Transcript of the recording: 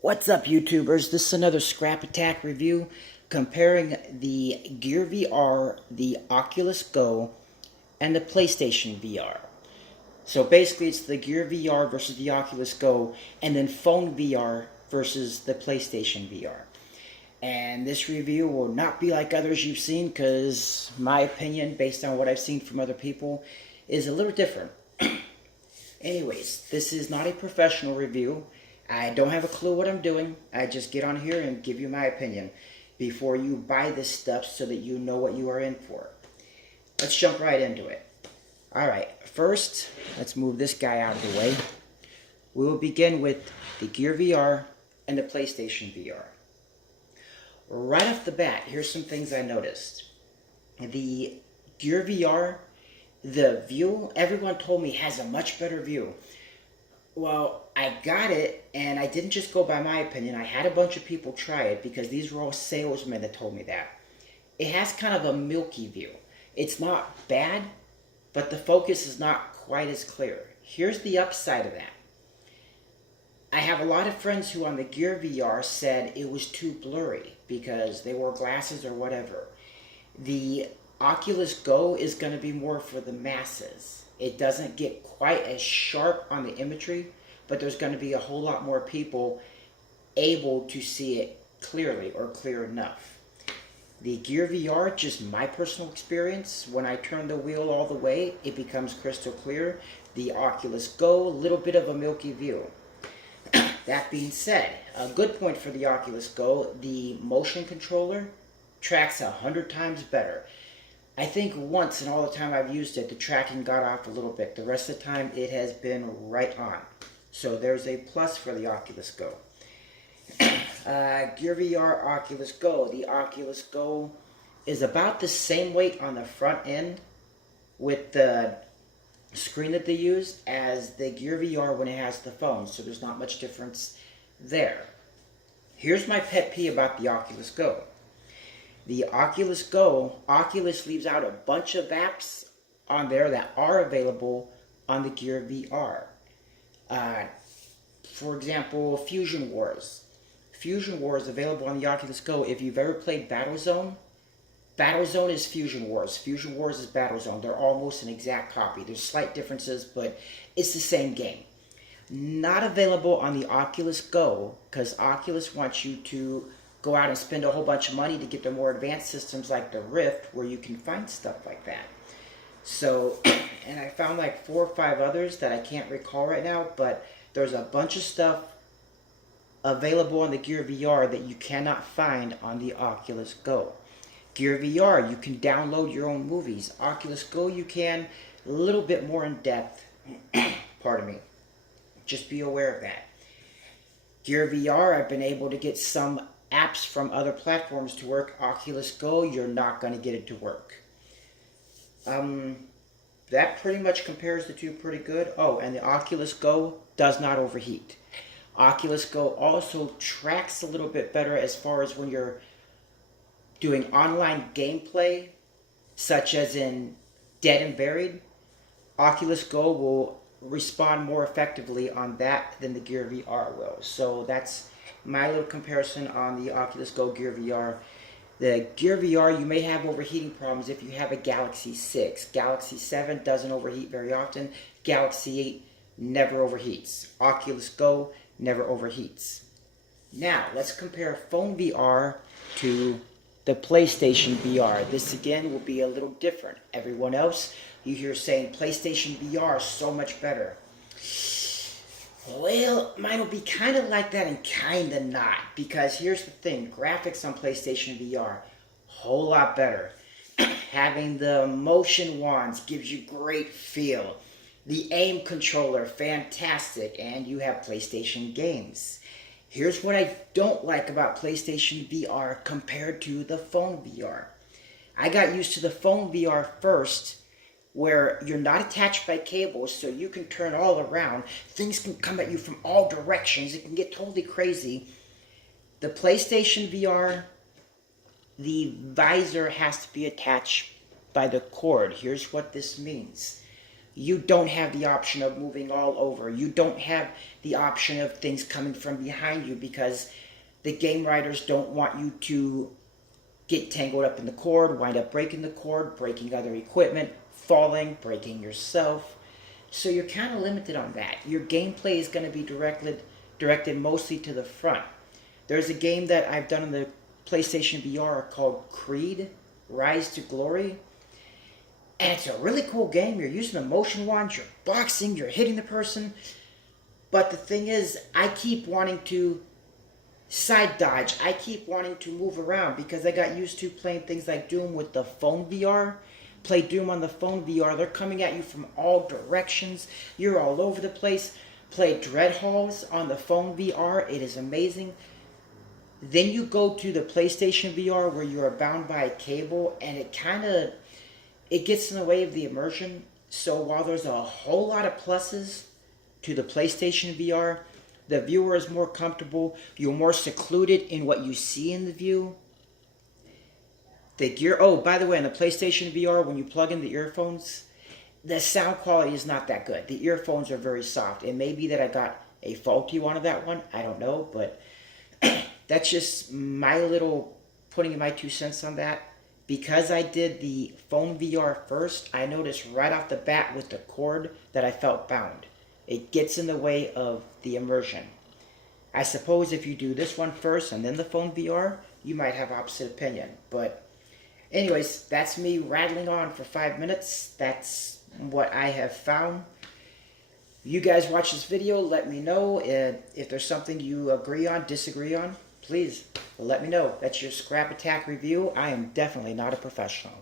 What's up, YouTubers? This is another Scrap Attack review comparing the Gear VR, the Oculus Go, and the PlayStation VR. So basically it's the Gear VR versus the Oculus Go, and then phone VR versus the PlayStation VR. And this review will not be like others you've seen because my opinion, based on what I've seen from other people, is a little different. Anyways, this is not a professional review. I don't have a clue what I'm doing. I just get on here and give you my opinion before you buy this stuff so that you know what you are in for. Let's jump right into it. Alright, first, let's move this guy out of the way. We will begin with the Gear VR and the PlayStation VR. Right off the bat, here's some things I noticed. The Gear VR, the view, everyone told me has a much better view. Well, I got it, and I didn't just go by my opinion. I had a bunch of people try it because these were all salesmen that told me that. It has kind of a milky view. It's not bad, but the focus is not quite as clear. Here's the upside of that. I have a lot of friends who on the Gear VR said it was too blurry because they wore glasses or whatever. The Oculus Go is going to be more for the masses. It doesn't get quite as sharp on the imagery, but there's going to be a whole lot more people able to see it clearly or clear enough. The Gear VR, just my personal experience, when I turn the wheel all the way, it becomes crystal clear. The Oculus Go, a little bit of a milky view. That being said, a good point for the Oculus Go, the motion controller tracks 100 times better. I think once in all the time I've used it, the tracking got off a little bit. The rest of the time, it has been right on. So there's a plus for the Oculus Go. Gear VR, Oculus Go. The Oculus Go is about the same weight on the front end with the screen that they use as the Gear VR when it has the phone. So there's not much difference there. Here's my pet peeve about the Oculus Go. The Oculus Go, Oculus leaves out a bunch of apps on there that are available on the Gear VR. For example, Fusion Wars. Fusion Wars is available on the Oculus Go. If you've ever played Battlezone, Battlezone is Fusion Wars. Fusion Wars is Battlezone. They're almost an exact copy. There's slight differences, but it's the same game. Not available on the Oculus Go because Oculus wants you to go out and spend a whole bunch of money to get the more advanced systems like the Rift where you can find stuff like that. So, and I found like 4 or 5 others that I can't recall right now, but there's a bunch of stuff available on the Gear VR that you cannot find on the Oculus Go. Gear VR, you can download your own movies. Oculus Go, you can a little bit more in depth. Pardon me. Just be aware of that. Gear VR, I've been able to get some apps from other platforms to work. Oculus Go, you're not going to get it to work. That pretty much compares the two pretty good. Oh, and the Oculus Go does not overheat. Oculus Go also tracks a little bit better as far as when you're doing online gameplay, such as in Dead and Buried. Oculus Go will respond more effectively on that than the Gear VR will. So that's my little comparison on the Oculus Go Gear VR. The Gear VR, you may have overheating problems if you have a Galaxy 6. Galaxy 7 doesn't overheat very often. Galaxy 8 never overheats. Oculus Go never overheats. Now, let's compare phone VR to the PlayStation VR. This again will be a little different. Everyone else, you hear saying PlayStation VR is so much better. Well, mine will be kind of like that and kind of not. Because here's the thing. Graphics on PlayStation VR, whole lot better. Having the motion wands gives you great feel. The aim controller, fantastic. And you have PlayStation games. Here's what I don't like about PlayStation VR compared to the phone VR. I got used to the phone VR first, where you're not attached by cables, so you can turn all around. Things can come at you from all directions. It can get totally crazy. The PlayStation VR, the visor has to be attached by the cord. Here's what this means. you don't have the option of moving all over. You don't have the option of things coming from behind you because the game writers don't want you to get tangled up in the cord, wind up breaking the cord, breaking other equipment, falling, breaking yourself. So you're kind of limited on that. Your gameplay is going to be directed mostly to the front. There's a game that I've done on the PlayStation VR called Creed, Rise to Glory. And it's a really cool game. You're using the motion wands, you're boxing, you're hitting the person. But the thing is, I keep wanting to side dodge. I keep wanting to move around because I got used to playing things like Doom with the phone VR. Play Doom on the phone VR. They're coming at you from all directions. You're all over the place. Play Dreadhalls on the phone VR. It is amazing. Then you go to the PlayStation VR where you are bound by a cable, and it gets in the way of the immersion. So while there's a whole lot of pluses to the PlayStation VR, the viewer is more comfortable. You're more secluded in what you see in the view. The gear. Oh, by the way, on the PlayStation VR, when you plug in the earphones, the sound quality is not that good. The earphones are very soft. It may be that I got a faulty one of that one. I don't know, but that's just my little putting in my 2 cents on that. Because I did the phone VR first, I noticed right off the bat with the cord that I felt bound. It gets in the way of the immersion. I suppose if you do this one first and then the phone VR, you might have opposite opinion. But anyways, that's me rattling on for 5 minutes. That's what I have found. You guys watch this video, let me know if there's something you agree on, disagree on. Please let me know. That's your Scrap Attack review. I am definitely not a professional.